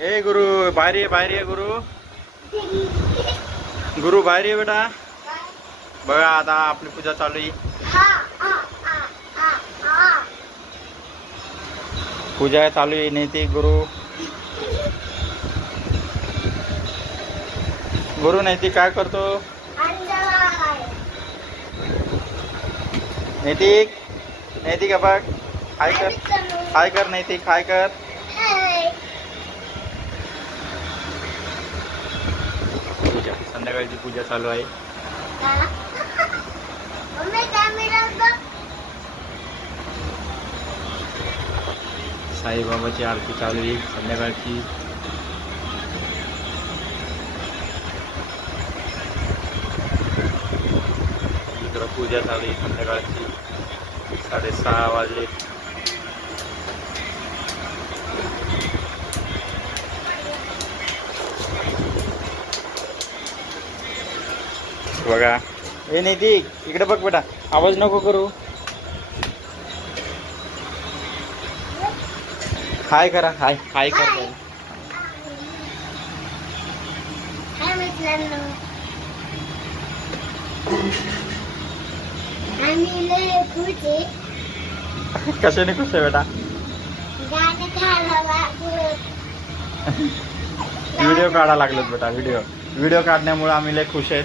ए गुरु बाहेर ये गुरु गुरु बाहेर ये बेटा. बघा आता आपली पूजा चालू आहे. पूजा चालू आहे. नैतिक गुरु गुरु नैतिक काय करतो. नैतिक नैतिक बघ हाय कर नैतिक हाय कर. पूजा संध्याकाळची पूजा चालू आहे. साईबाबाची आरती चालू आहे संध्याकाळची. इकडं पूजा चालू आहे संध्याकाळची. 6:30 वाजले. बघा हे नैतिक इकडे बघ बेटा आवाज नको करू. हाय करा हाय हाय कर. कशाने खुश आहे बेटा. व्हिडिओ काढा लागलेत बेटा. व्हिडिओ काढण्यामुळे आम्ही लय खुश आहेत.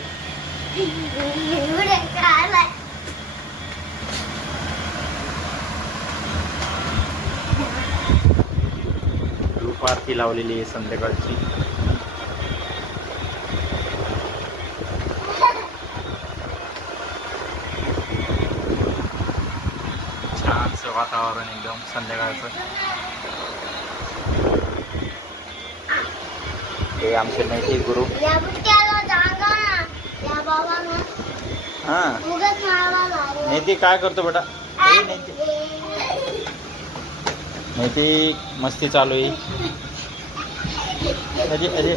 धूप आरती लावलेली आहे संध्याकाळची. छानसं वातावरण एकदम संध्याकाळचं. हे आमचे नैतिक गुरु. हा नैतिक काय करतो बेटा. नैतिक मस्ती चालू आहे. अरे